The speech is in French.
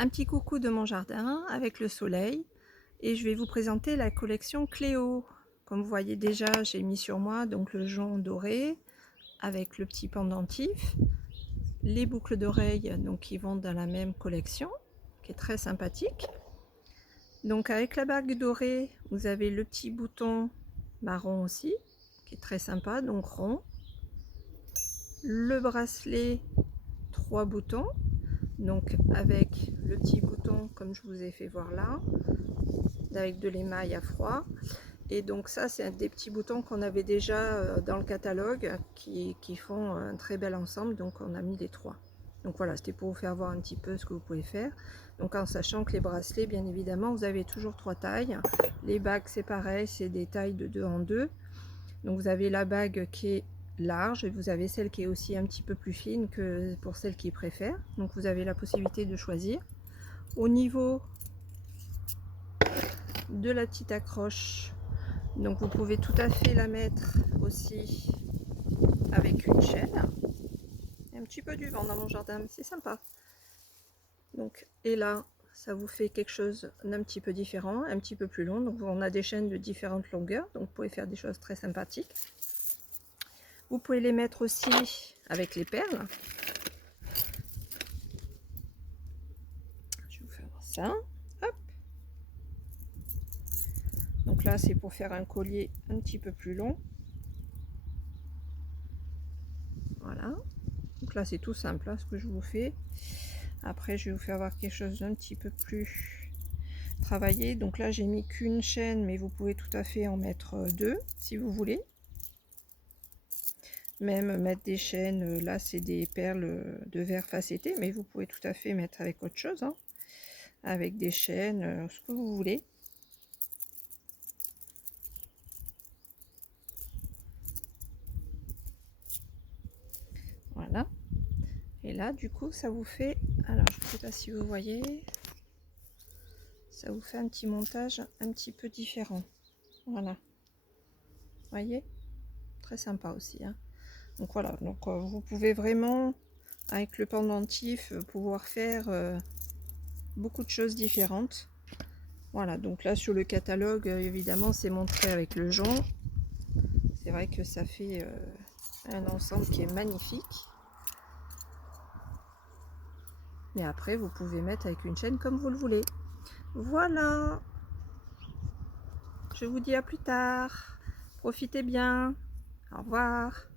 Un petit coucou de mon jardin avec le soleil et je vais vous présenter la collection Cléo. Comme vous voyez déjà, j'ai mis sur moi donc le jonc doré avec le petit pendentif, les boucles d'oreilles donc qui vont dans la même collection, qui est très sympathique. Donc avec la bague dorée, vous avez le petit bouton marron aussi, qui est très sympa, donc rond. Le bracelet, 3 boutons. Donc avec le petit bouton comme je vous ai fait voir là, avec de l'émail à froid. Et donc ça c'est un des petits boutons qu'on avait déjà dans le catalogue qui font un très bel ensemble, donc on a mis les 3. Donc voilà, c'était pour vous faire voir un petit peu ce que vous pouvez faire. Donc en sachant que les bracelets, bien évidemment, vous avez toujours 3 tailles. Les bagues c'est pareil, c'est des tailles de 2 en 2. Donc vous avez la bague qui est large et vous avez celle qui est aussi un petit peu plus fine que pour celle qui préfère. Donc vous avez la possibilité de choisir. Au niveau de la petite accroche, donc vous pouvez tout à fait la mettre aussi avec une chaîne. Il y a un petit peu du vent dans mon jardin, mais c'est sympa. Donc, et là, ça vous fait quelque chose d'un petit peu différent, un petit peu plus long. Donc on a des chaînes de différentes longueurs, donc vous pouvez faire des choses très sympathiques. Vous pouvez les mettre aussi avec les perles. Je vais vous faire ça. Hop. Donc là, c'est pour faire un collier un petit peu plus long. Voilà. Donc là, c'est tout simple hein, ce que je vous fais. Après, je vais vous faire voir quelque chose d'un petit peu plus travaillé. Donc là, j'ai mis qu'une chaîne, mais vous pouvez tout à fait en mettre 2 si vous voulez. Même mettre des chaînes, là c'est des perles de verre facetté, mais vous pouvez tout à fait mettre avec autre chose, hein, avec des chaînes, ce que vous voulez. Voilà. Et là, du coup, ça vous fait, alors je ne sais pas si vous voyez, ça vous fait un petit montage un petit peu différent. Voilà. Vous voyez? Très sympa aussi, hein. Donc voilà, donc vous pouvez vraiment, avec le pendentif, pouvoir faire beaucoup de choses différentes. Voilà, donc là sur le catalogue, évidemment, c'est montré avec le jonc. C'est vrai que ça fait un ensemble qui est magnifique. Et après, vous pouvez mettre avec une chaîne comme vous le voulez. Voilà. Je vous dis à plus tard. Profitez bien. Au revoir.